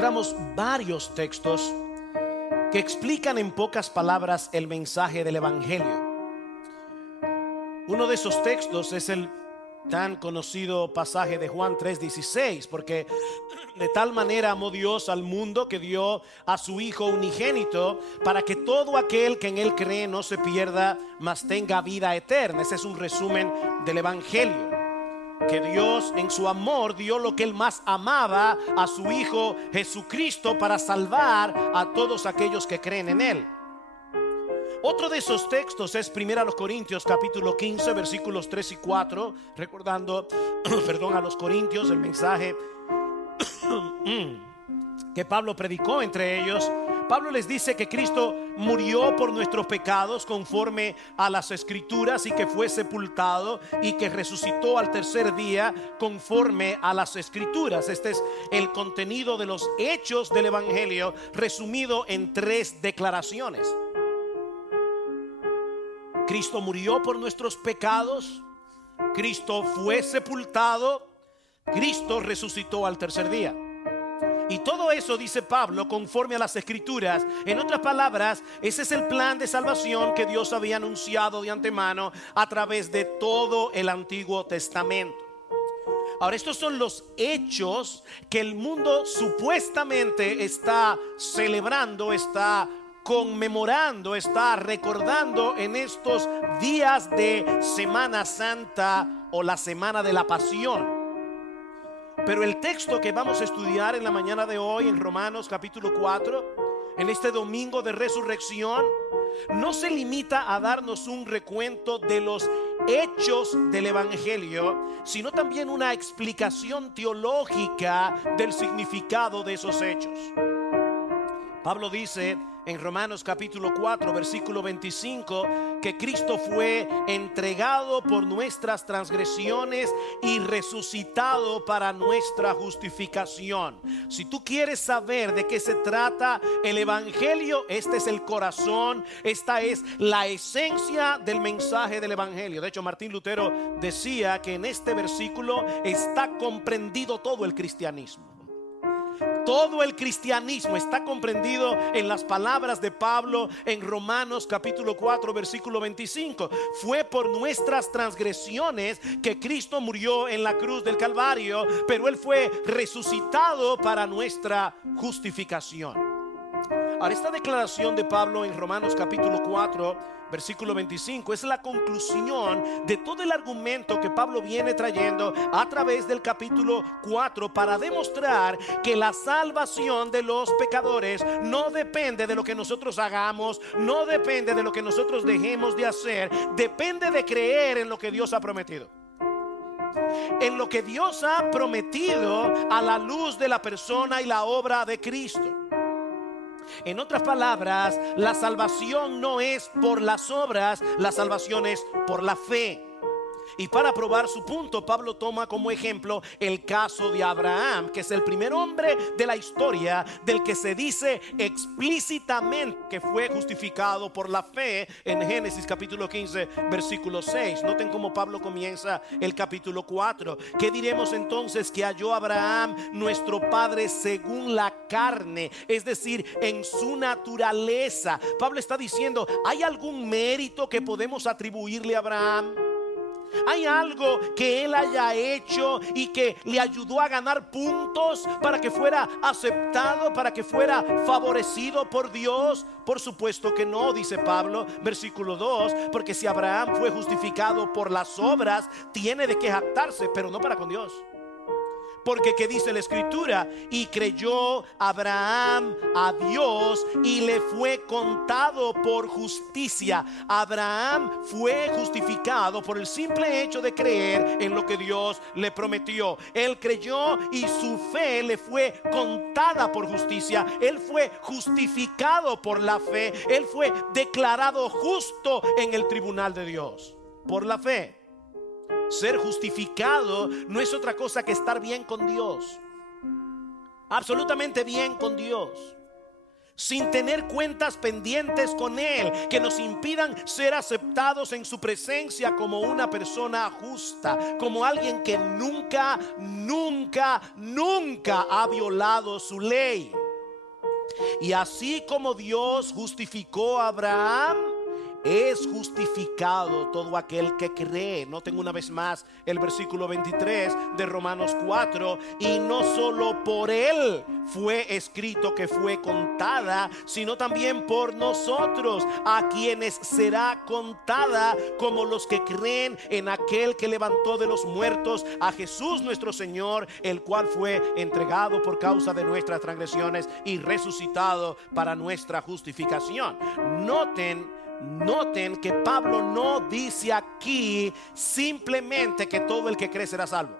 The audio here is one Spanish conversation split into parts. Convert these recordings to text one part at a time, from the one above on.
encontramos varios textos que explican en pocas palabras el mensaje del Evangelio. Uno de esos textos es el tan conocido pasaje de Juan 3:16, porque de tal manera amó Dios al mundo que dio a su Hijo unigénito para que todo aquel que en él cree no se pierda, mas tenga vida eterna. Ese es un resumen del Evangelio, que Dios en su amor dio lo que él más amaba, a su Hijo Jesucristo, para salvar a todos aquellos que creen en él. Otro de esos textos es 1 Corintios capítulo 15 versículos 3 y 4, recordando a los corintios el mensaje que Pablo predicó entre ellos. Pablo les dice que Cristo murió por nuestros pecados conforme a las Escrituras, y que fue sepultado y que resucitó al tercer día conforme a las Escrituras. Este es el contenido de los hechos del Evangelio, resumido en 3 declaraciones. Cristo murió por nuestros pecados, Cristo fue sepultado, Cristo resucitó al tercer día. Y todo eso, dice Pablo, conforme a las Escrituras. En otras palabras, ese es el plan de salvación que Dios había anunciado de antemano a través de todo el Antiguo Testamento. Ahora, estos son los hechos que el mundo supuestamente está celebrando, está conmemorando, está recordando en estos días de Semana Santa o la Semana de la Pasión. Pero el texto que vamos a estudiar en la mañana de hoy, en Romanos capítulo 4, en este domingo de resurrección, no se limita a darnos un recuento de los hechos del Evangelio, sino también una explicación teológica del significado de esos hechos. Pablo dice en Romanos capítulo 4 versículo 25 que Cristo fue entregado por nuestras transgresiones y resucitado para nuestra justificación. Si tú quieres saber de qué se trata el Evangelio, este es el corazón, esta es la esencia del mensaje del Evangelio. De hecho, Martín Lutero decía que en este versículo está comprendido todo el cristianismo. Todo el cristianismo está comprendido en las palabras de Pablo en Romanos capítulo 4 versículo 25. Fue por nuestras transgresiones que Cristo murió en la cruz del Calvario, pero Él fue resucitado para nuestra justificación. Ahora, esta declaración de Pablo en Romanos capítulo 4 versículo 25 es la conclusión de todo el argumento que Pablo viene trayendo a través del capítulo 4 para demostrar que la salvación de los pecadores no depende de lo que nosotros hagamos, no depende de lo que nosotros dejemos de hacer, depende de creer en lo que Dios ha prometido. En lo que Dios ha prometido a la luz de la persona y la obra de Cristo. En otras palabras, la salvación no es por las obras, la salvación es por la fe. Y para probar su punto, Pablo toma como ejemplo el caso de Abraham, que es el primer hombre de la historia del que se dice explícitamente que fue justificado por la fe en Génesis capítulo 15 versículo 6. Noten cómo Pablo comienza el capítulo 4. ¿Qué diremos entonces que halló Abraham nuestro padre según la carne? Es decir, en su naturaleza. Pablo está diciendo, ¿hay algún mérito que podemos atribuirle a Abraham? ¿Hay algo que él haya hecho y que le ayudó a ganar puntos para que fuera aceptado, para que fuera favorecido por Dios? Por supuesto que no, dice Pablo, versículo 2, porque si Abraham fue justificado por las obras, tiene de qué jactarse, pero no para con Dios. Porque ¿qué dice la Escritura? Y creyó Abraham a Dios y le fue contado por justicia. Abraham fue justificado por el simple hecho de creer en lo que Dios le prometió. Él creyó y su fe le fue contada por justicia. Él fue justificado por la fe. Él fue declarado justo en el tribunal de Dios por la fe. Ser justificado no es otra cosa que estar bien con Dios, absolutamente bien con Dios. sin tener cuentas pendientes con Él que nos impidan ser aceptados en su presencia como una persona justa, como alguien que nunca ha violado su ley. Y así como Dios justificó a Abraham, es justificado todo aquel que cree. Noten una vez más el versículo 23 de Romanos 4. Y no solo por él fue escrito que fue contada, sino también por nosotros, a quienes será contada como los que creen en aquel que levantó de los muertos a Jesús nuestro Señor, el cual fue entregado por causa de nuestras transgresiones y resucitado para nuestra justificación. Noten que Pablo no dice aquí simplemente que todo el que cree será salvo.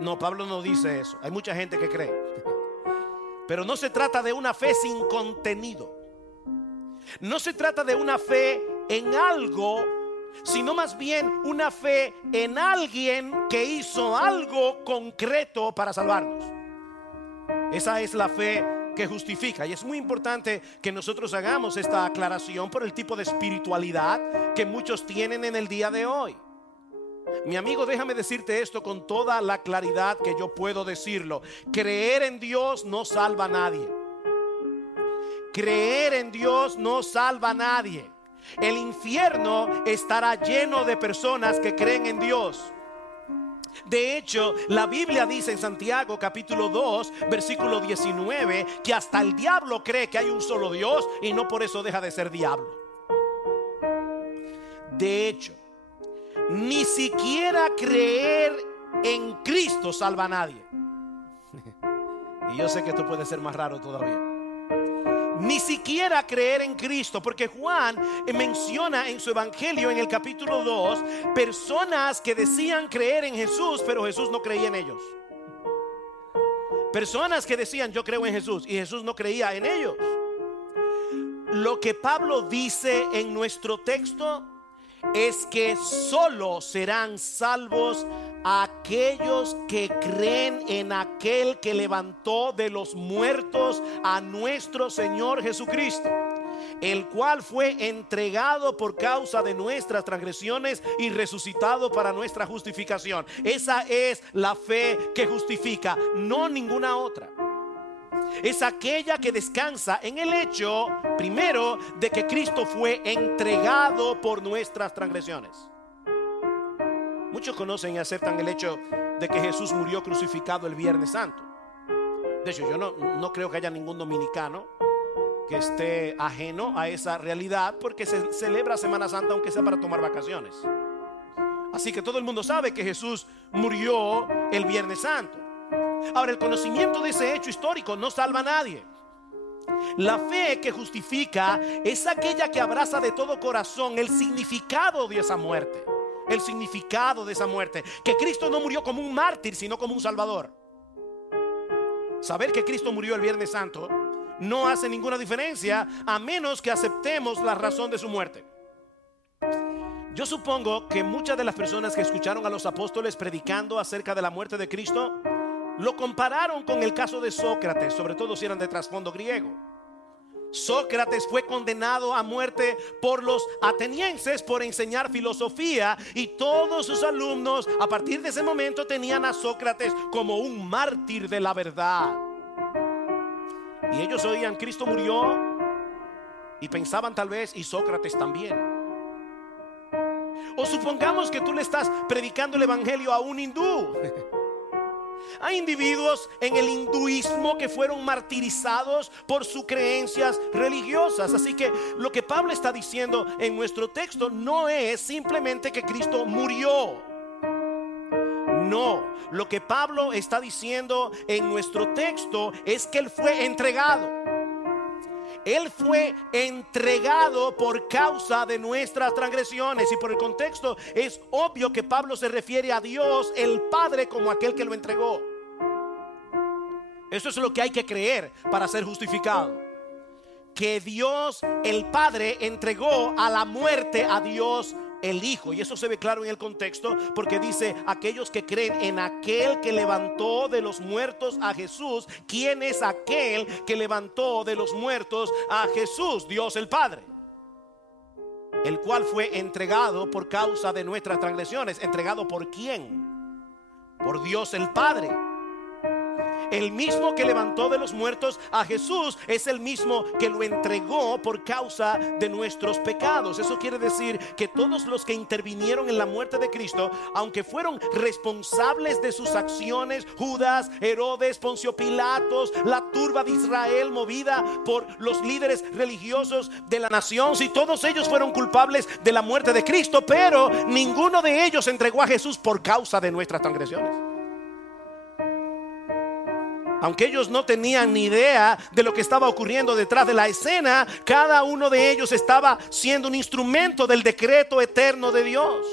No, Pablo no dice eso. Hay mucha gente que cree, pero no se trata de una fe sin contenido. No se trata de una fe en algo, sino más bien una fe en alguien que hizo algo concreto para salvarnos. Esa es la fe que justifica. Y es muy importante que nosotros hagamos esta aclaración por el tipo de espiritualidad que muchos tienen en el día de hoy. Mi amigo, déjame decirte esto con toda la claridad que yo puedo decirlo. Creer en Dios no salva a nadie. Creer en Dios no salva a nadie. El infierno estará lleno de personas que creen en Dios. De hecho, la Biblia dice en Santiago capítulo 2 versículo 19 que hasta el diablo cree que hay un solo Dios y no por eso deja de ser diablo. De hecho, ni siquiera creer en Cristo salva a nadie. Y yo sé que esto puede ser más raro todavía. Ni siquiera creer en Cristo, porque Juan menciona en su evangelio en el capítulo 2 personas que decían creer en Jesús, pero Jesús no creía en ellos. Personas que decían yo creo en Jesús y Jesús no creía en ellos. Lo que Pablo dice en nuestro texto es que solo serán salvos aquellos que creen en aquel que levantó de los muertos a nuestro Señor Jesucristo, el cual fue entregado por causa de nuestras transgresiones y resucitado para nuestra justificación. Esa es la fe que justifica, no ninguna otra. Es aquella que descansa en el hecho, primero, de que Cristo fue entregado por nuestras transgresiones. Muchos conocen y aceptan el hecho de que Jesús murió crucificado el Viernes Santo. De hecho, yo no creo que haya ningún dominicano que esté ajeno a esa realidad, porque se celebra Semana Santa aunque sea para tomar vacaciones. Así que todo el mundo sabe que Jesús murió el Viernes Santo. Ahora, el conocimiento de ese hecho histórico no salva a nadie. La fe que justifica es aquella que abraza de todo corazón el significado de esa muerte. El significado de esa muerte, que Cristo no murió como un mártir, sino como un salvador. Saber que Cristo murió el Viernes Santo no hace ninguna diferencia, a menos que aceptemos la razón de su muerte. Yo supongo que muchas de las personas que escucharon a los apóstoles predicando acerca de la muerte de Cristo lo compararon con el caso de Sócrates, sobre todo si eran de trasfondo griego. Sócrates fue condenado a muerte por los atenienses por enseñar filosofía, y todos sus alumnos a partir de ese momento tenían a Sócrates como un mártir de la verdad. Y ellos oían Cristo murió y pensaban tal vez y Sócrates también. O supongamos que tú le estás predicando el evangelio a un hindú. Hay individuos en el hinduismo que fueron martirizados por sus creencias religiosas. Así que lo que Pablo está diciendo en nuestro texto no es simplemente que Cristo murió. No, lo que Pablo está diciendo en nuestro texto es que Él fue entregado. Él fue entregado por causa de nuestras transgresiones. Y por el contexto es obvio que Pablo se refiere a Dios el Padre como aquel que lo entregó. Eso es lo que hay que creer para ser justificado: que Dios el Padre entregó a la muerte a Dios el Hijo. Y eso se ve claro en el contexto, porque dice: aquellos que creen en aquel que levantó de los muertos a Jesús. ¿Quién es aquel que levantó de los muertos a Jesús? Dios el Padre, el cual fue entregado por causa de nuestras transgresiones. ¿Entregado por quién? Por Dios el Padre. El mismo que levantó de los muertos a Jesús es el mismo que lo entregó por causa de nuestros pecados. Eso quiere decir que todos los que intervinieron en la muerte de Cristo, aunque fueron responsables de sus acciones, Judas, Herodes, Poncio Pilatos, la turba de Israel movida por los líderes religiosos de la nación, si todos ellos fueron culpables de la muerte de Cristo, pero ninguno de ellos entregó a Jesús por causa de nuestras transgresiones. Aunque ellos no tenían ni idea de lo que estaba ocurriendo detrás de la escena, cada uno de ellos estaba siendo un instrumento del decreto eterno de Dios.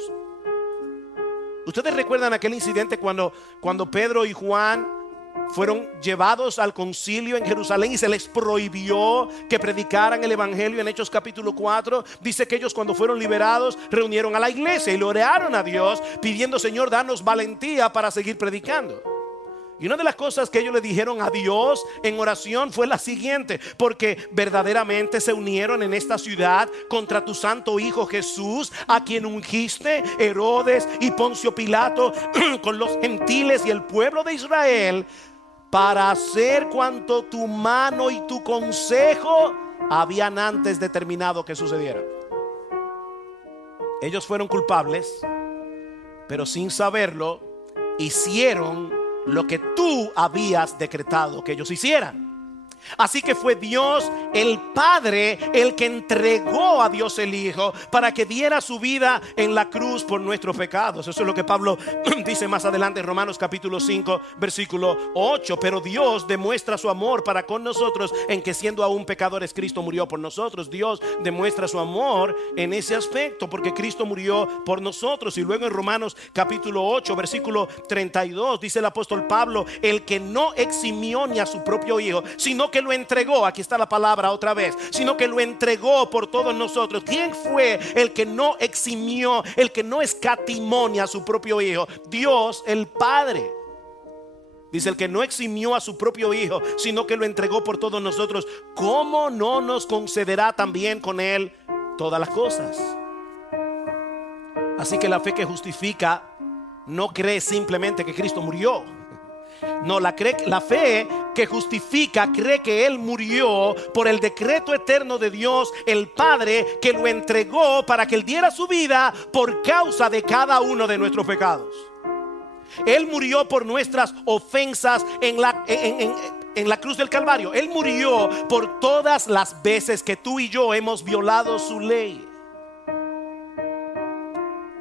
¿Ustedes recuerdan aquel incidente cuando Pedro y Juan fueron llevados al concilio en Jerusalén y se les prohibió que predicaran el evangelio? En Hechos capítulo 4 dice que ellos, cuando fueron liberados, reunieron a la iglesia y le oraron a Dios pidiendo: Señor, danos valentía para seguir predicando. Y una de las cosas que ellos le dijeron a Dios en oración fue la siguiente: porque verdaderamente se unieron en esta ciudad contra tu santo Hijo Jesús, a quien ungiste, Herodes y Poncio Pilato, con los gentiles y el pueblo de Israel, para hacer cuanto tu mano y tu consejo habían antes determinado que sucediera. Ellos fueron culpables, pero sin saberlo hicieron lo que tú habías decretado que ellos hicieran. Así que fue Dios el Padre el que entregó a Dios el Hijo para que diera su vida en la cruz por nuestros pecados. Eso es lo que Pablo dice más adelante en Romanos capítulo 5 versículo 8. Pero Dios demuestra su amor para con nosotros en que, siendo aún pecadores, Cristo murió por nosotros. Dios demuestra su amor en ese aspecto, porque Cristo murió por nosotros. Y luego en Romanos capítulo 8 versículo 32 dice el apóstol Pablo: el que no eximió ni a su propio Hijo, sino que lo entregó. Aquí está la palabra otra vez: sino que lo entregó por todos nosotros. ¿Quién fue el que no eximió, el que no escatimó ni a su propio Hijo? Dios el Padre. Dice: el que no eximió a su propio Hijo, sino que lo entregó por todos nosotros, ¿cómo no nos concederá también con él todas las cosas? Así que la fe que justifica no cree simplemente que Cristo murió. No, la fe que justifica cree que Él murió por el decreto eterno de Dios el Padre, que lo entregó para que Él diera su vida por causa de cada uno de nuestros pecados. Él murió por nuestras ofensas en la cruz del Calvario. Él murió por todas las veces que tú y yo hemos violado su ley.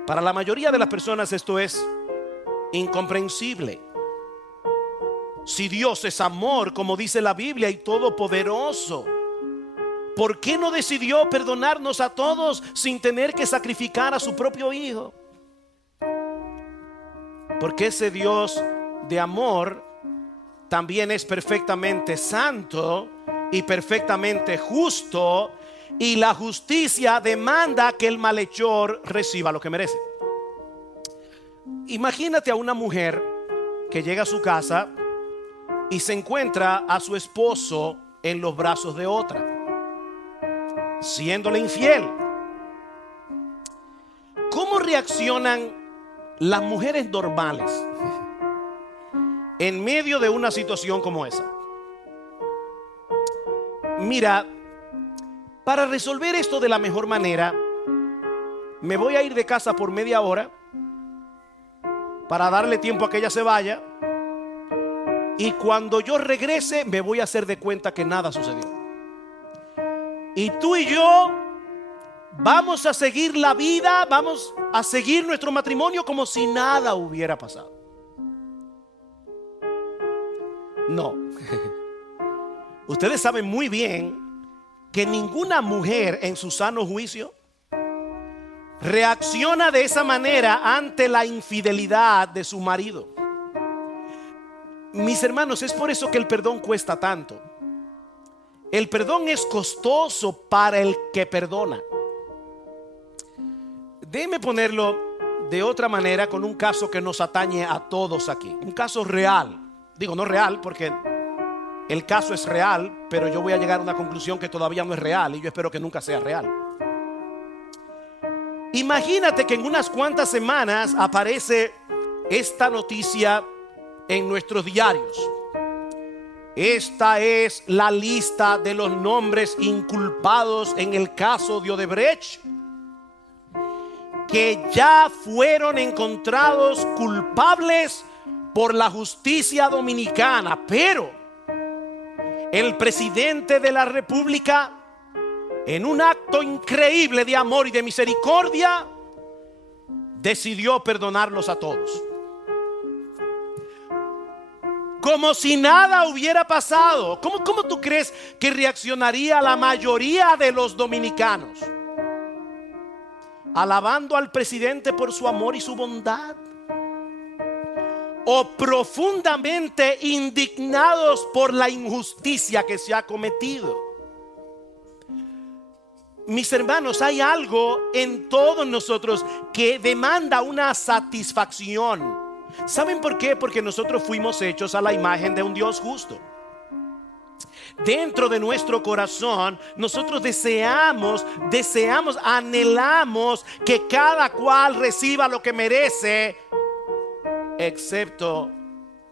Para la mayoría de las personas esto es incomprensible. Si Dios es amor, como dice la Biblia, y todopoderoso, ¿por qué no decidió perdonarnos a todos sin tener que sacrificar a su propio Hijo? Porque ese Dios de amor también es perfectamente santo y perfectamente justo, y la justicia demanda que el malhechor reciba lo que merece. Imagínate a una mujer que llega a su casa y se encuentra a su esposo en los brazos de otra, siéndole infiel. ¿Cómo reaccionan las mujeres normales en medio de una situación como esa? Mira, para resolver esto de la mejor manera, me voy a ir de casa por media hora para darle tiempo a que ella se vaya. Y cuando yo regrese, me voy a hacer de cuenta que nada sucedió. Y tú y yo vamos a seguir la vida, vamos a seguir nuestro matrimonio como si nada hubiera pasado. No. Ustedes saben muy bien que ninguna mujer en su sano juicio reacciona de esa manera ante la infidelidad de su marido. Mis hermanos, es por eso que el perdón cuesta tanto. El perdón es costoso para el que perdona. Déjeme ponerlo de otra manera con un caso que nos atañe a todos aquí. Un caso real. Digo, no real porque el caso es real, pero yo voy a llegar a una conclusión que todavía no es real y yo espero que nunca sea real. Imagínate que en unas cuantas semanas aparece esta noticia en nuestros diarios. Esta es la lista de los nombres inculpados en el caso de Odebrecht, que ya fueron encontrados culpables por la justicia dominicana, pero el presidente de la República, en un acto increíble de amor y de misericordia, decidió perdonarlos a todos, como si nada hubiera pasado. ¿Cómo tú crees que reaccionaría la mayoría de los dominicanos? ¿Alabando al presidente por su amor y su bondad? ¿O profundamente indignados por la injusticia que se ha cometido? Mis hermanos, hay algo en todos nosotros que demanda una satisfacción. ¿Saben por qué? Porque nosotros fuimos hechos a la imagen de un Dios justo. Dentro de nuestro corazón nosotros deseamos, anhelamos que cada cual reciba lo que merece, excepto,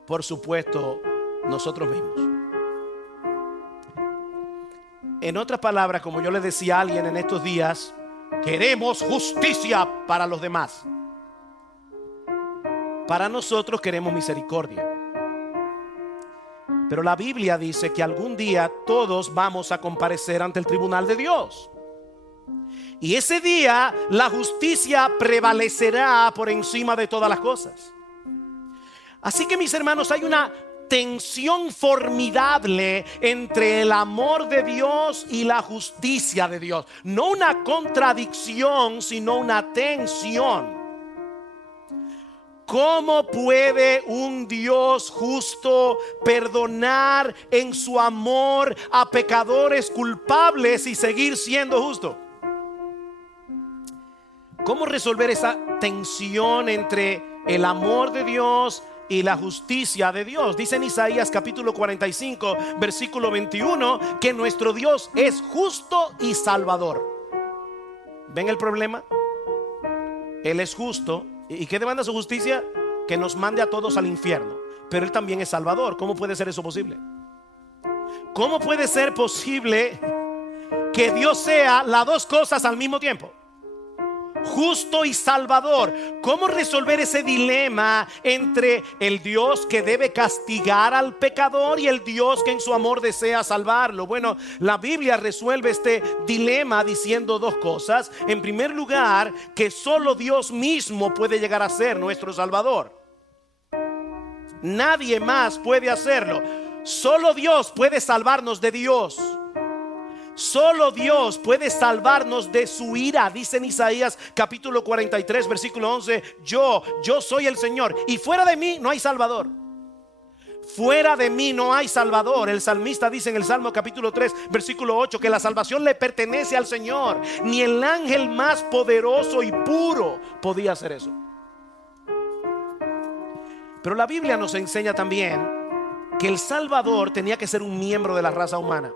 por supuesto, nosotros mismos. En otras palabras, como yo le decía a alguien en estos días, queremos justicia para los demás. Para nosotros queremos misericordia. Pero la Biblia dice que algún día todos vamos a comparecer ante el tribunal de Dios. Y ese día la justicia prevalecerá por encima de todas las cosas. Así que, mis hermanos, hay una tensión formidable entre el amor de Dios y la justicia de Dios. No una contradicción, sino una tensión. ¿Cómo puede un Dios justo perdonar en su amor a pecadores culpables y seguir siendo justo? ¿Cómo resolver esa tensión entre el amor de Dios y la justicia de Dios? Dice en Isaías capítulo 45 versículo 21 que nuestro Dios es justo y salvador. ¿Ven el problema? Él es justo. ¿Y qué demanda su justicia? Que nos mande a todos al infierno. Pero Él también es salvador. ¿Cómo puede ser eso posible? ¿Cómo puede ser posible que Dios sea las dos cosas al mismo tiempo? Justo y salvador. ¿Cómo resolver ese dilema entre el Dios que debe castigar al pecador y el Dios que en su amor desea salvarlo? Bueno, la Biblia resuelve este dilema diciendo dos cosas. En primer lugar, que solo Dios mismo puede llegar a ser nuestro salvador. Nadie más puede hacerlo. Solo Dios puede salvarnos de Dios. Solo Dios puede salvarnos de su ira. Dice en Isaías capítulo 43 versículo 11: Yo soy el Señor y fuera de mí no hay salvador. Fuera de mí no hay salvador. El salmista dice en el Salmo capítulo 3 versículo 8 que la salvación le pertenece al Señor. Ni el ángel más poderoso y puro podía hacer eso. Pero la Biblia nos enseña también que el Salvador tenía que ser un miembro de la raza humana,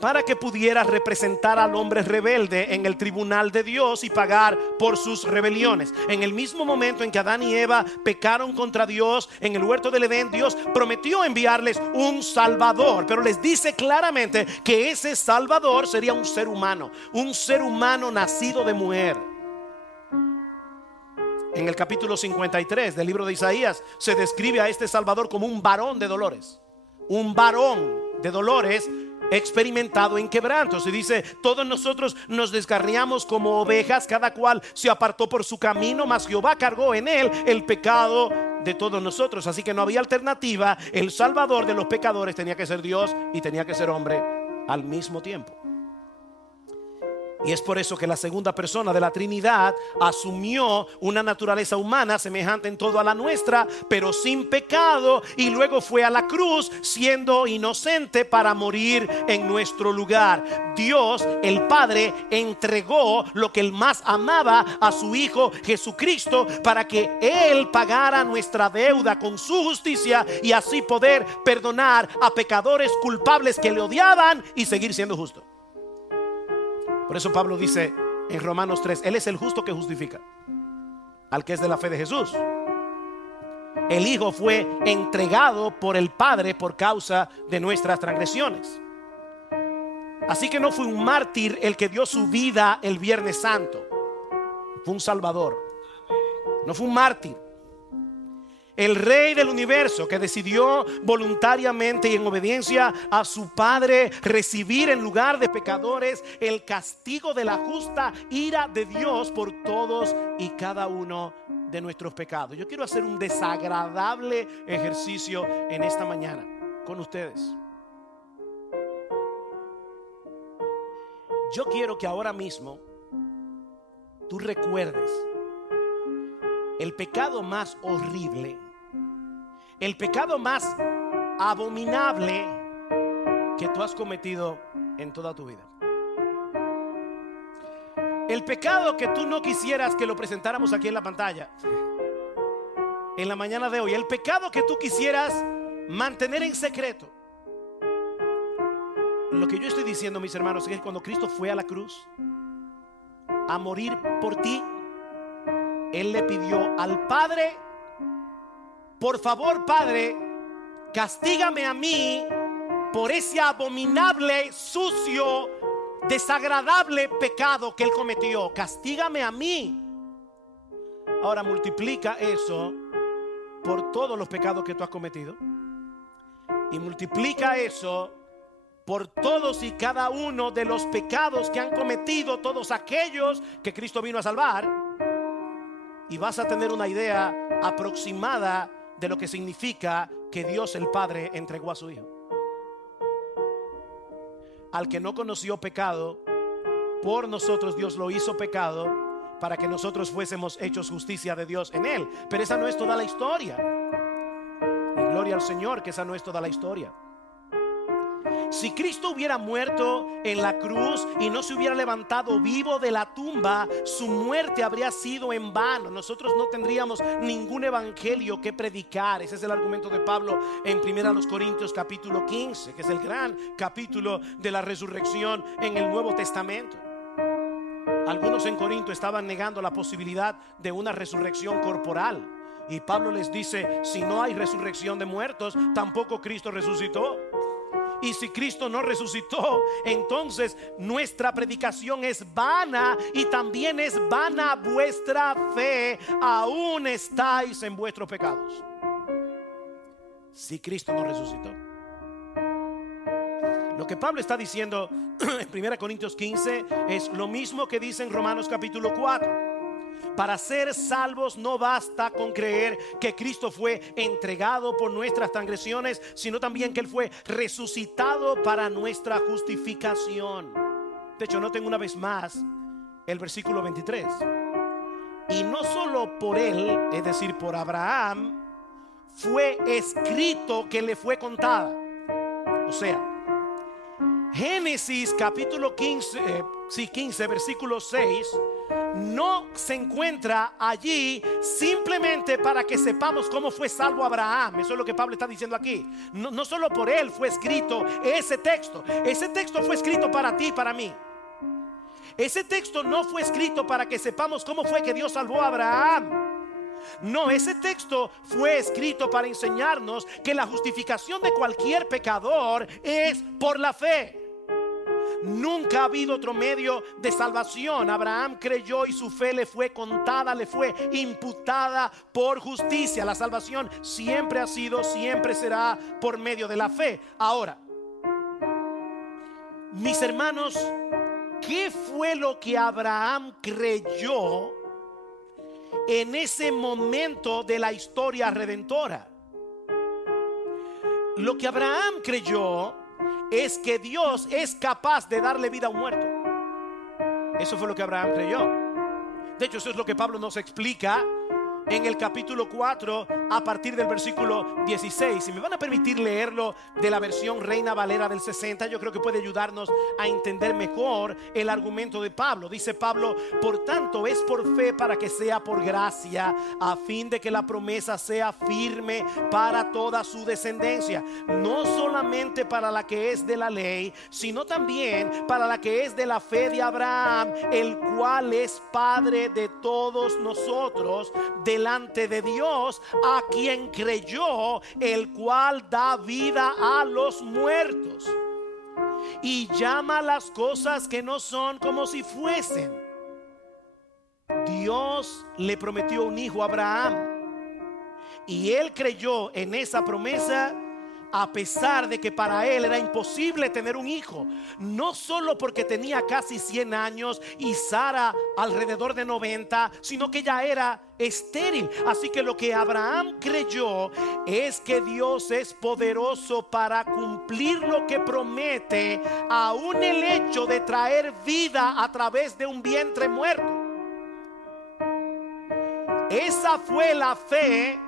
para que pudiera representar al hombre rebelde en el tribunal de Dios y pagar por sus rebeliones. En el mismo momento en que Adán y Eva pecaron contra Dios en el huerto del Edén, Dios prometió enviarles un salvador, pero les dice claramente que ese salvador sería un ser humano nacido de mujer. En el capítulo 53 del libro de Isaías se describe a este salvador como un varón de dolores. Un varón de dolores experimentado en quebrantos. Y dice: todos nosotros nos descarriamos como ovejas, cada cual se apartó por su camino, mas Jehová cargó en él el pecado de todos nosotros. Así que no había alternativa. El salvador de los pecadores tenía que ser Dios y tenía que ser hombre al mismo tiempo. Y es por eso que la segunda persona de la Trinidad asumió una naturaleza humana semejante en todo a la nuestra, pero sin pecado, y luego fue a la cruz siendo inocente para morir en nuestro lugar. Dios, el Padre, entregó lo que Él más amaba a su Hijo Jesucristo para que Él pagara nuestra deuda con su justicia y así poder perdonar a pecadores culpables que le odiaban y seguir siendo justo. Por eso Pablo dice en Romanos 3, Él es el justo que justifica al que es de la fe de Jesús. El Hijo fue entregado por el Padre por causa de nuestras transgresiones. Así que no fue un mártir el que dio su vida el Viernes Santo. Fue un Salvador. No fue un mártir. El Rey del universo que decidió voluntariamente y en obediencia a su Padre recibir en lugar de pecadores el castigo de la justa ira de Dios por todos y cada uno de nuestros pecados. Yo quiero hacer un desagradable ejercicio en esta mañana con ustedes. Yo quiero que ahora mismo tú recuerdes el pecado más horrible, el pecado más abominable que tú has cometido en toda tu vida. El pecado que tú no quisieras que lo presentáramos aquí en la pantalla en la mañana de hoy. El pecado que tú quisieras mantener en secreto. Lo que yo estoy diciendo, mis hermanos, es que cuando Cristo fue a la cruz a morir por ti, Él le pidió al Padre: por favor, Padre, castígame a mí por ese abominable, sucio, desagradable pecado que Él cometió. Castígame a mí. Ahora multiplica eso por todos los pecados que tú has cometido, y multiplica eso por todos y cada uno de los pecados que han cometido todos aquellos que Cristo vino a salvar, y vas a tener una idea aproximada de lo que significa que Dios el Padre entregó a su Hijo. Al que no conoció pecado, por nosotros Dios lo hizo pecado para que nosotros fuésemos hechos justicia de Dios en Él. Pero esa no es toda la historia. Y gloria al Señor que esa no es toda la historia. Si Cristo hubiera muerto en la cruz y no se hubiera levantado vivo de la tumba, su muerte habría sido en vano. Nosotros no tendríamos ningún evangelio que predicar. Ese es el argumento de Pablo en 1 Corintios capítulo 15, que es el gran capítulo de la resurrección en el Nuevo Testamento. Algunos en Corinto estaban negando la posibilidad de una resurrección corporal, y Pablo les dice: si no hay resurrección de muertos, tampoco Cristo resucitó. Y si Cristo no resucitó, entonces nuestra predicación es vana, y también es vana vuestra fe. Aún estáis en vuestros pecados si Cristo no resucitó. Lo que Pablo está diciendo en 1 Corintios 15 es lo mismo que dice en Romanos capítulo 4. Para ser salvos no basta con creer que Cristo fue entregado por nuestras transgresiones, sino también que Él fue resucitado para nuestra justificación. De hecho, noten una vez más el versículo 23. Y no solo por Él, es decir, por Abraham, fue escrito que le fue contada. O sea, Génesis capítulo 15 versículo 6 no se encuentra allí simplemente para que sepamos cómo fue salvo Abraham. Eso es lo que Pablo está diciendo aquí. No solo por él fue escrito ese texto. Ese texto fue escrito para ti y para mí. Ese texto no fue escrito para que sepamos cómo fue que Dios salvó a Abraham. No, ese texto fue escrito para enseñarnos que la justificación de cualquier pecador es por la fe. Nunca ha habido otro medio de salvación. Abraham creyó y su fe le fue contada, le fue imputada por justicia. La salvación siempre ha sido, siempre será por medio de la fe. Ahora, mis hermanos, ¿qué fue lo que Abraham creyó en ese momento de la historia redentora? Lo que Abraham creyó es que Dios es capaz de darle vida a un muerto. Eso fue lo que Abraham creyó. De hecho, eso es lo que Pablo nos explica en el capítulo 4 a partir del versículo 16. Si me van a permitir leerlo de la versión Reina Valera del 60, yo creo que puede ayudarnos a entender mejor el argumento de Pablo. Dice Pablo: por tanto es por fe para que sea por gracia, a fin de que la promesa sea firme para toda su descendencia, no solamente para la que es de la ley, sino también para la que es de la fe de Abraham, el cual es padre de todos nosotros delante de Dios, a quien creyó, el cual da vida a los muertos y llama las cosas que no son como si fuesen. Dios le prometió un hijo a Abraham y él creyó en esa promesa, a pesar de que para él era imposible tener un hijo, no solo porque tenía casi 100 años y Sara alrededor de 90, sino que ya era estéril. Así que lo que Abraham creyó es que Dios es poderoso para cumplir lo que promete, aún el hecho de traer vida a través de un vientre muerto. Esa fue la fe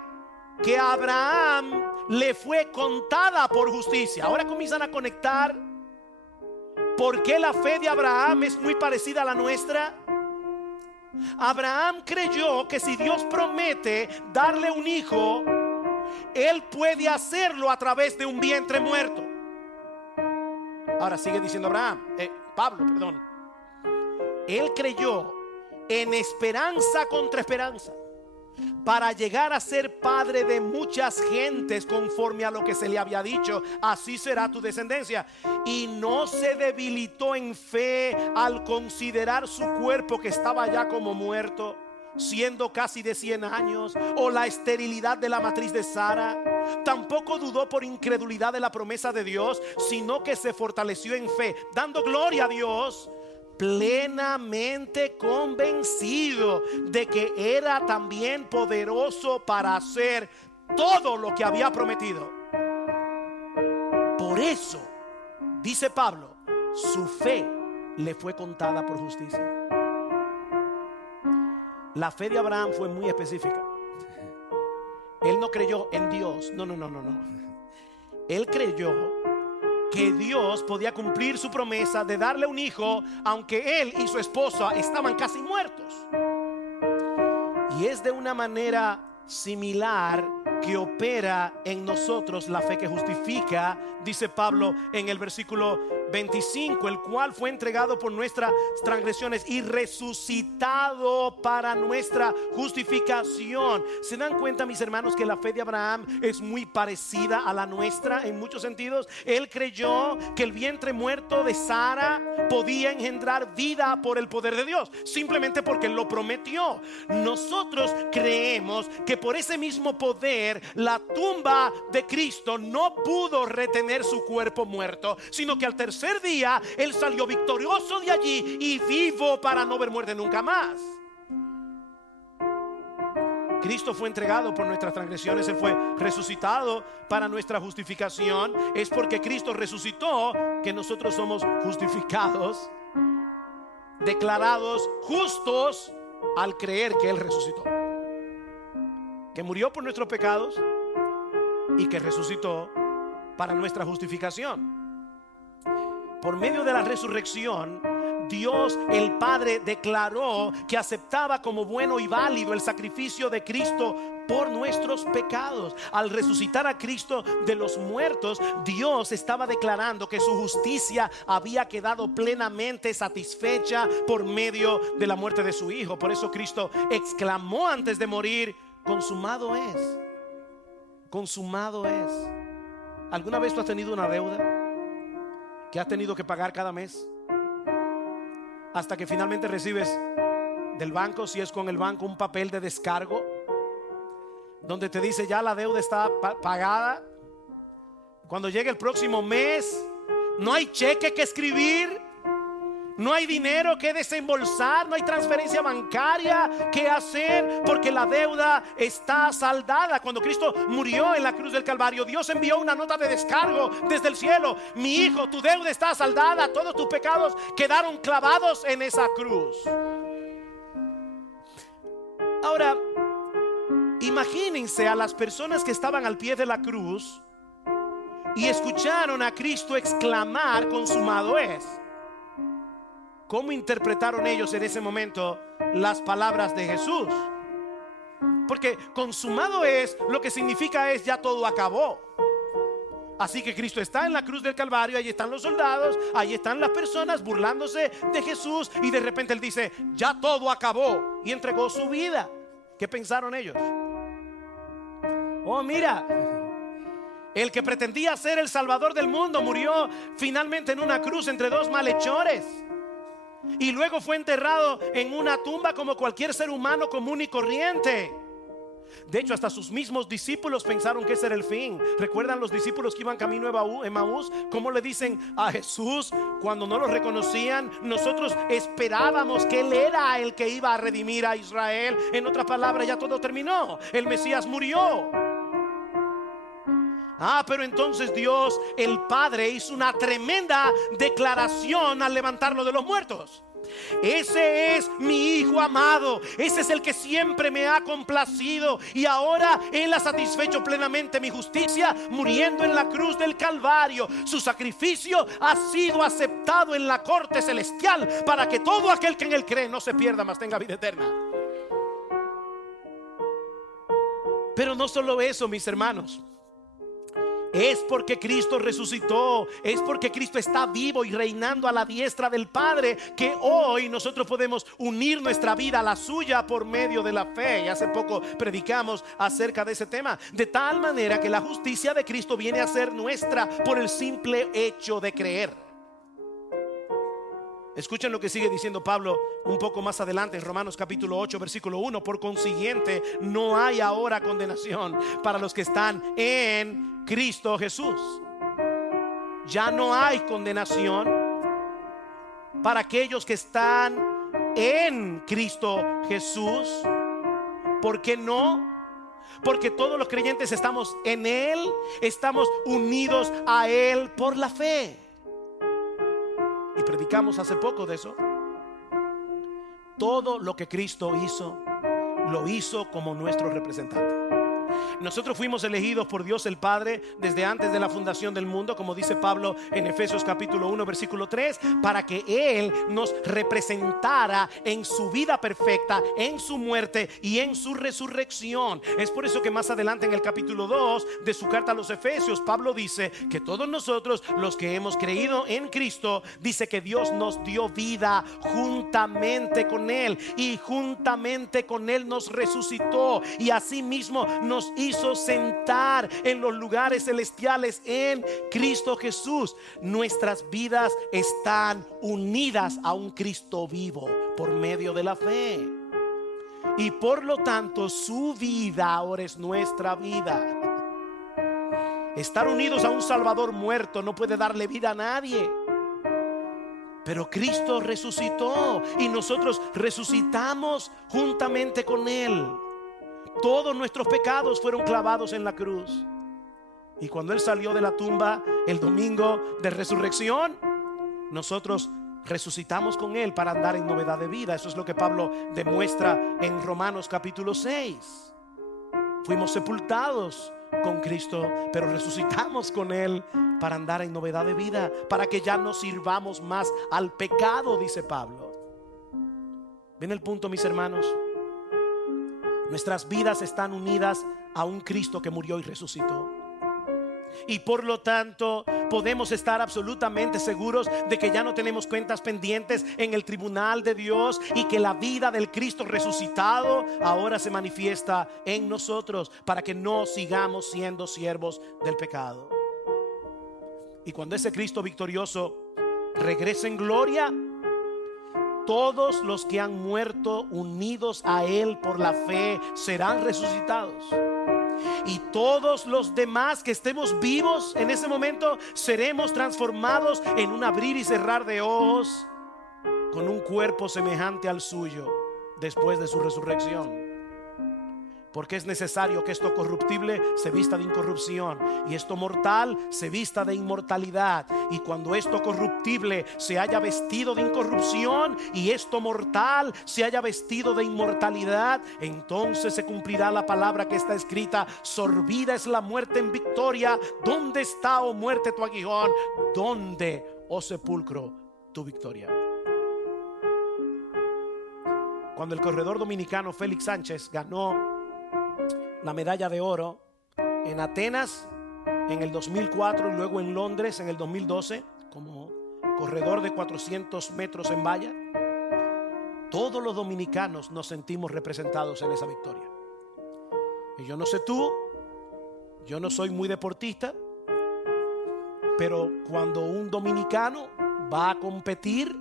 que a Abraham le fue contada por justicia. Ahora comienzan a conectar por qué la fe de Abraham es muy parecida a la nuestra. Abraham creyó que si Dios promete darle un hijo, él puede hacerlo a través de un vientre muerto. Ahora sigue diciendo Pablo, perdón. Él creyó en esperanza contra esperanza, para llegar a ser padre de muchas gentes, conforme a lo que se le había dicho: así será tu descendencia. Y no se debilitó en fe al considerar su cuerpo, que estaba ya como muerto, siendo casi de 100 años, o la esterilidad de la matriz de Sara. Tampoco dudó por incredulidad de la promesa de Dios, sino que se fortaleció en fe, dando gloria a Dios, plenamente convencido de que era también poderoso para hacer todo lo que había prometido. Por eso, dice Pablo, su fe le fue contada por justicia. La fe de Abraham fue muy específica. Él no creyó en Dios. No. Él creyó que Dios podía cumplir su promesa de darle un hijo, aunque él y su esposa estaban casi muertos. Y es de una manera similar que opera en nosotros la fe que justifica, dice Pablo en el versículo 25, el cual fue entregado por nuestras transgresiones y resucitado para nuestra justificación. ¿Se dan cuenta, mis hermanos, que la fe de Abraham es muy parecida a la nuestra en muchos sentidos? Él creyó que el vientre muerto de Sara podía engendrar vida por el poder de Dios, simplemente porque Él lo prometió. Nosotros creemos que por ese mismo poder la tumba de Cristo no pudo retener su cuerpo muerto, sino que al tercer día Él salió victorioso de allí y vivo para no ver muerte nunca más. Cristo fue entregado por nuestras transgresiones, Él fue resucitado para nuestra justificación. Es porque Cristo resucitó que nosotros somos justificados, declarados justos al creer que Él resucitó, que murió por nuestros pecados y que resucitó para nuestra justificación. Por medio de la resurrección, Dios el Padre declaró que aceptaba como bueno y válido el sacrificio de Cristo por nuestros pecados. Al resucitar a Cristo de los muertos, Dios estaba declarando que su justicia había quedado plenamente satisfecha por medio de la muerte de su Hijo. Por eso Cristo exclamó antes de morir: consumado es. Consumado es. ¿Alguna vez tú has tenido una deuda que has tenido que pagar cada mes, hasta que finalmente recibes del banco, si es con el banco, un papel de descargo donde te dice: ya la deuda está pagada? Cuando llegue el próximo mes, no hay cheque que escribir, No hay dinero que desembolsar, no hay transferencia bancaria que hacer, porque la deuda está saldada. Cuando Cristo murió en la cruz del Calvario, Dios envió una nota de descargo desde el cielo: mi hijo, tu deuda está saldada, todos tus pecados quedaron clavados en esa cruz. Ahora, imagínense a las personas que estaban al pie de la cruz y escucharon a Cristo exclamar: consumado es. ¿Cómo interpretaron ellos en ese momento las palabras de Jesús? Porque consumado es, lo que significa es: ya todo acabó. Así que Cristo está en la cruz del Calvario, ahí están los soldados, ahí están las personas burlándose de Jesús, y de repente Él dice: ya todo acabó, y entregó su vida. ¿Qué pensaron ellos? Oh, mira, el que pretendía ser el Salvador del mundo murió finalmente en una cruz entre dos malhechores, y luego fue enterrado en una tumba como cualquier ser humano común y corriente. De hecho, hasta sus mismos discípulos pensaron que ese era el fin. ¿Recuerdan los discípulos que iban camino a Emaús? ¿Cómo le dicen a Jesús cuando no lo reconocían? Nosotros esperábamos que Él era el que iba a redimir a Israel. En otras palabras, ya todo terminó. El Mesías murió. Pero entonces Dios, el Padre, hizo una tremenda declaración al levantarlo de los muertos. Ese es mi Hijo amado, ese es el que siempre me ha complacido, y ahora Él ha satisfecho plenamente mi justicia muriendo en la cruz del Calvario. Su sacrificio ha sido aceptado en la corte celestial para que todo aquel que en Él cree no se pierda, mas tenga vida eterna. Pero no solo eso, mis hermanos. Es porque Cristo resucitó, es porque Cristo está vivo y reinando a la diestra del Padre, que hoy nosotros podemos unir nuestra vida a la suya por medio de la fe. Y hace poco predicamos acerca de ese tema. De tal manera que la justicia de Cristo viene a ser nuestra por el simple hecho de creer. Escuchen lo que sigue diciendo Pablo un poco más adelante en Romanos capítulo 8 versículo 1. Por consiguiente, no hay ahora condenación para los que están en Cristo Jesús. Ya no hay condenación para aquellos que están en Cristo Jesús. ¿Por qué no? Porque todos los creyentes estamos en Él, estamos unidos a Él por la fe. Y predicamos hace poco de eso. Todo lo que Cristo hizo, lo hizo como nuestro representante. Nosotros fuimos elegidos por Dios el Padre desde antes de la fundación del mundo, como dice Pablo en Efesios capítulo 1 versículo 3, para que Él nos representara en su vida perfecta, en su muerte y en su resurrección. Es por eso que más adelante en el capítulo 2 de su carta a los Efesios, Pablo dice que todos nosotros, los que hemos creído en Cristo, dice que Dios nos dio vida juntamente con Él, y juntamente con Él nos resucitó, y asimismo nos hizo sentar en los lugares celestiales en Cristo Jesús. Nuestras vidas están unidas a un Cristo vivo por medio de la fe, y por lo tanto su vida ahora es nuestra vida. Estar unidos a un Salvador muerto no puede darle vida a nadie. Pero Cristo resucitó y nosotros resucitamos juntamente con Él. Todos nuestros pecados fueron clavados en la cruz. Y cuando Él salió de la tumba el domingo de resurrección, nosotros resucitamos con Él para andar en novedad de vida. Eso es lo que Pablo demuestra en Romanos capítulo 6. Fuimos sepultados con Cristo, pero resucitamos con Él para andar en novedad de vida, para que ya no sirvamos más al pecado, dice Pablo. ¿Ven el punto, mis hermanos? Nuestras vidas están unidas a un Cristo que murió y resucitó, y por lo tanto podemos estar absolutamente seguros de que ya no tenemos cuentas pendientes en el tribunal de Dios, y que la vida del Cristo resucitado ahora se manifiesta en nosotros para que no sigamos siendo siervos del pecado. Y cuando ese Cristo victorioso regrese en gloria, todos los que han muerto unidos a Él por la fe serán resucitados. Y todos los demás que estemos vivos en ese momento seremos transformados en un abrir y cerrar de ojos con un cuerpo semejante al suyo después de su resurrección. Porque es necesario que esto corruptible se vista de incorrupción y esto mortal se vista de inmortalidad. Y cuando esto corruptible se haya vestido de incorrupción y esto mortal se haya vestido de inmortalidad, entonces se cumplirá la palabra que está escrita: sorbida es la muerte en victoria. ¿Dónde está, oh muerte, tu aguijón? ¿Dónde, oh sepulcro, tu victoria? Cuando el corredor dominicano Félix Sánchez ganó la medalla de oro en Atenas en el 2004 y luego en Londres en el 2012 como corredor de 400 metros en valla, todos los dominicanos nos sentimos representados en esa victoria. Y yo no sé tú, yo no soy muy deportista, pero cuando un dominicano va a competir,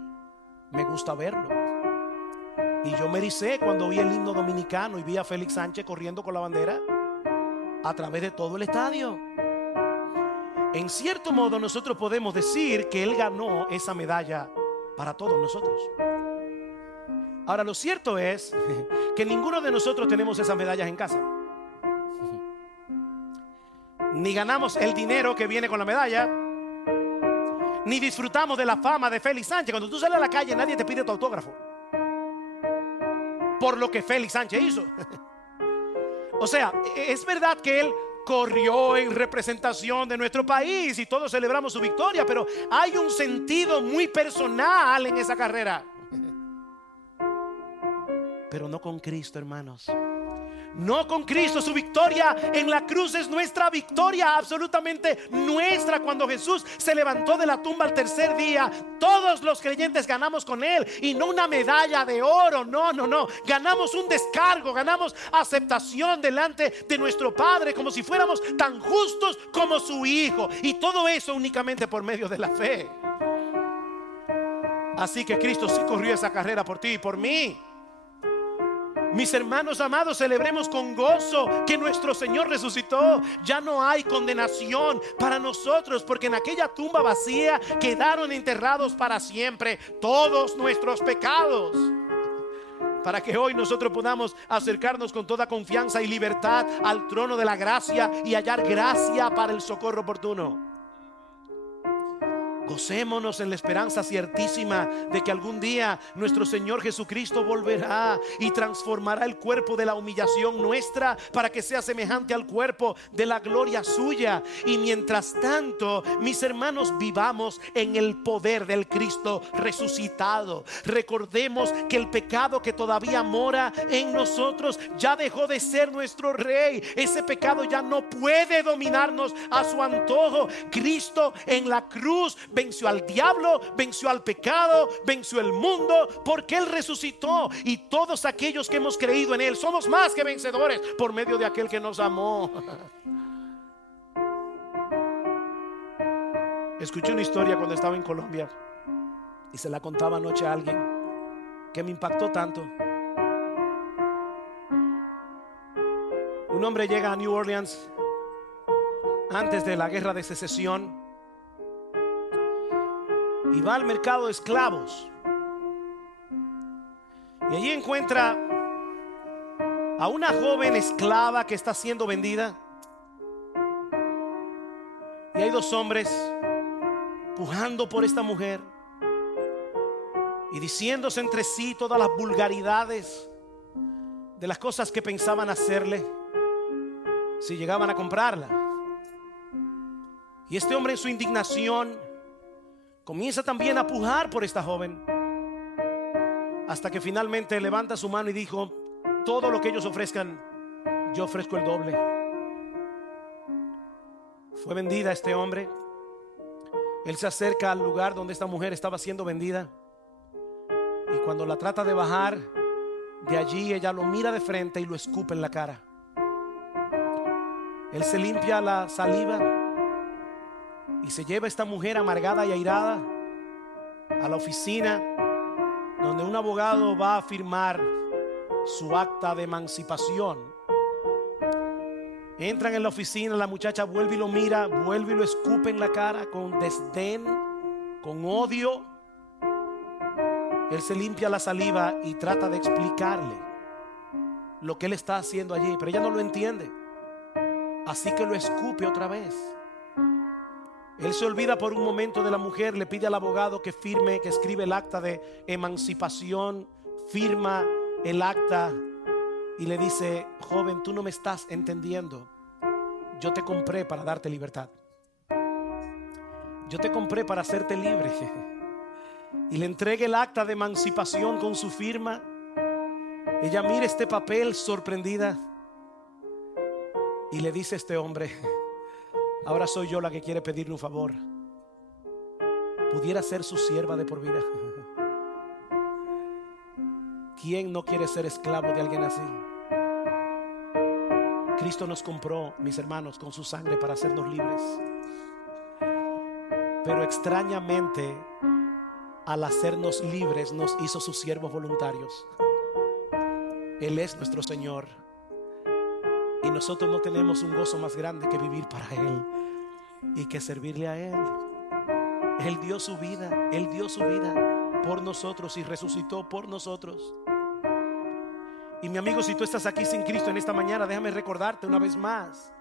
me gusta verlo. Y yo me ericé cuando vi el himno dominicano y vi a Félix Sánchez corriendo con la bandera a través de todo el estadio. En cierto modo nosotros podemos decir que él ganó esa medalla para todos nosotros. Ahora, lo cierto es que ninguno de nosotros tenemos esas medallas en casa. Ni ganamos el dinero que viene con la medalla, ni disfrutamos de la fama de Félix Sánchez. Cuando tú sales a la calle, nadie te pide tu autógrafo por lo que Félix Sánchez hizo. O sea, es verdad que él corrió en representación de nuestro país y todos celebramos su victoria, pero hay un sentido muy personal en esa carrera. Pero no con Cristo, hermanos. No con Cristo. Su victoria en la cruz es nuestra victoria, absolutamente nuestra. Cuando Jesús se levantó de la tumba al tercer día, todos los creyentes ganamos con Él. Y no una medalla de oro, no. Ganamos un descargo, ganamos aceptación delante de nuestro Padre, como si fuéramos tan justos como su Hijo. Y todo eso únicamente por medio de la fe. Así que Cristo sí corrió esa carrera por ti y por mí. Mis hermanos amados, celebremos con gozo que nuestro Señor resucitó. Ya no hay condenación para nosotros, porque en aquella tumba vacía quedaron enterrados para siempre todos nuestros pecados, para que hoy nosotros podamos acercarnos con toda confianza y libertad al trono de la gracia y hallar gracia para el socorro oportuno. Gocémonos en la esperanza ciertísima de que algún día nuestro Señor Jesucristo volverá y transformará el cuerpo de la humillación nuestra para que sea semejante al cuerpo de la gloria suya. Y mientras tanto, mis hermanos, vivamos en el poder del Cristo resucitado. Recordemos que el pecado que todavía mora en nosotros ya dejó de ser nuestro rey. Ese pecado ya no puede dominarnos a su antojo. Cristo en la cruz venció al diablo, venció al pecado, venció el mundo, porque Él resucitó. Y todos aquellos que hemos creído en Él somos más que vencedores por medio de aquel que nos amó. Escuché una historia cuando estaba en Colombia y se la contaba anoche a alguien que me impactó tanto. Un hombre llega a New Orleans antes de la guerra de secesión y va al mercado de esclavos, y allí encuentra a una joven esclava que está siendo vendida, y hay dos hombres pujando por esta mujer y diciéndose entre sí todas las vulgaridades de las cosas que pensaban hacerle si llegaban a comprarla. Y este hombre, en su indignación, comienza también a pujar por esta joven, hasta que finalmente levanta su mano y dijo: todo lo que ellos ofrezcan, yo ofrezco el doble. Fue vendida este hombre. Él se acerca al lugar donde esta mujer estaba siendo vendida, y cuando la trata de bajar de allí, ella lo mira de frente y lo escupe en la cara. Él se limpia la saliva y se lleva a esta mujer amargada y airada a la oficina donde un abogado va a firmar su acta de emancipación. Entran en la oficina, la muchacha vuelve y lo mira, vuelve y lo escupe en la cara con desdén, con odio. Él se limpia la saliva y trata de explicarle lo que él está haciendo allí, pero ella no lo entiende, así que lo escupe otra vez. Él se olvida por un momento de la mujer, le pide al abogado que firme, que escribe el acta de emancipación, firma el acta y le dice: joven, tú no me estás entendiendo. Yo te compré para darte libertad. Yo te compré para hacerte libre. Y le entrega el acta de emancipación con su firma. Ella mira este papel sorprendida y le dice a este hombre: ahora soy yo la que quiere pedirle un favor. ¿Pudiera ser su sierva de por vida? ¿Quién no quiere ser esclavo de alguien así? Cristo nos compró, mis hermanos, con su sangre para hacernos libres. Pero extrañamente, al hacernos libres, nos hizo sus siervos voluntarios. Él es nuestro Señor, y nosotros no tenemos un gozo más grande que vivir para Él y que servirle a Él. Él dio su vida por nosotros y resucitó por nosotros. Y mi amigo, si tú estás aquí sin Cristo en esta mañana, déjame recordarte una vez más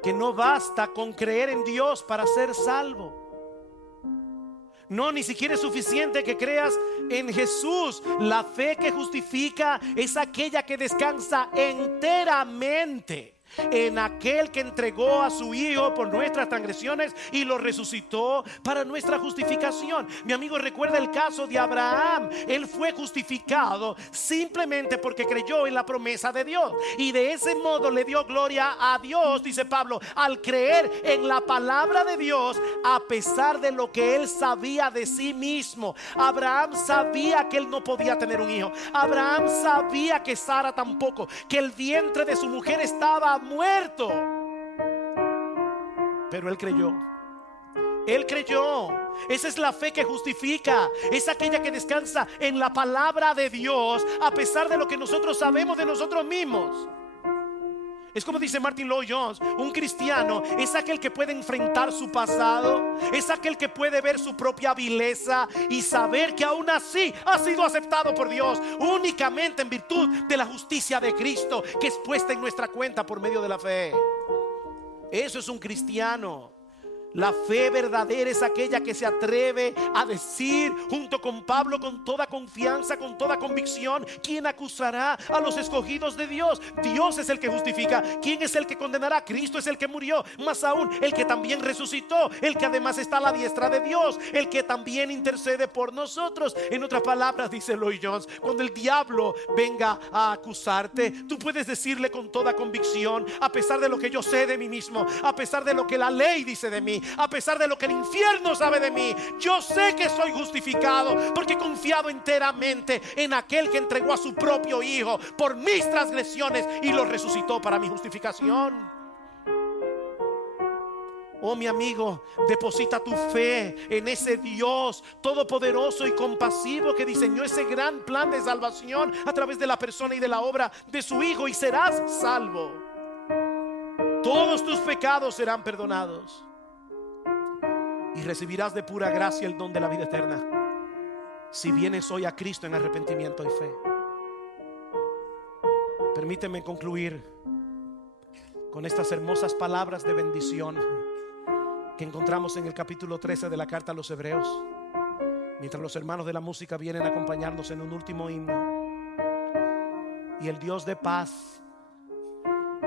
que no basta con creer en Dios para ser salvo. No, ni siquiera es suficiente que creas en Jesús. La fe que justifica es aquella que descansa enteramente en aquel que entregó a su Hijo por nuestras transgresiones y lo resucitó para nuestra justificación. Mi amigo, recuerda el caso de Abraham. Él fue justificado simplemente porque creyó en la promesa de Dios, y de ese modo le dio gloria a Dios, dice Pablo, al creer en la palabra de Dios, a pesar de lo que él sabía de sí mismo. Abraham sabía que él no podía tener un hijo. Abraham sabía que Sara tampoco, que el vientre de su mujer estaba muerto. Pero él creyó. Él creyó. Esa es la fe que justifica. Es aquella que descansa en la palabra de Dios, a pesar de lo que nosotros sabemos de nosotros mismos. Es como dice Martin Lloyd-Jones: un cristiano es aquel que puede enfrentar su pasado, es aquel que puede ver su propia vileza y saber que aún así ha sido aceptado por Dios únicamente en virtud de la justicia de Cristo, que es puesta en nuestra cuenta por medio de la fe. Eso es un cristiano. La fe verdadera es aquella que se atreve a decir junto con Pablo, con toda confianza, con toda convicción: ¿quién acusará a los escogidos de Dios? Dios es el que justifica. ¿Quién es el que condenará? Cristo es el que murió, más aún el que también resucitó, el que además está a la diestra de Dios, el que también intercede por nosotros. En otras palabras, dice Lloyd-Jones, cuando el diablo venga a acusarte, tú puedes decirle con toda convicción: a pesar de lo que yo sé de mí mismo, a pesar de lo que la ley dice de mí, a pesar de lo que el infierno sabe de mí, yo sé que soy justificado porque he confiado enteramente en aquel que entregó a su propio Hijo por mis transgresiones y lo resucitó para mi justificación. Oh, mi amigo, deposita tu fe en ese Dios todopoderoso y compasivo que diseñó ese gran plan de salvación a través de la persona y de la obra de su Hijo, y serás salvo. Todos tus pecados serán perdonados y recibirás de pura gracia el don de la vida eterna si vienes hoy a Cristo en arrepentimiento y fe. Permíteme concluir con estas hermosas palabras de bendición que encontramos en el capítulo 13 de la carta a los Hebreos, mientras los hermanos de la música vienen a acompañarnos en un último himno. Y el Dios de paz,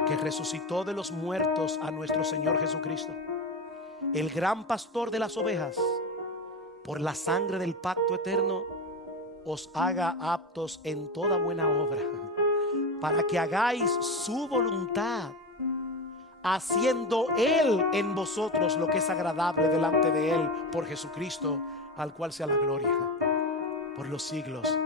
que resucitó de los muertos a nuestro Señor Jesucristo, el gran pastor de las ovejas, por la sangre del pacto eterno, os haga aptos en toda buena obra, para que hagáis su voluntad, haciendo Él en vosotros lo que es agradable delante de Él, por Jesucristo, al cual sea la gloria por los siglos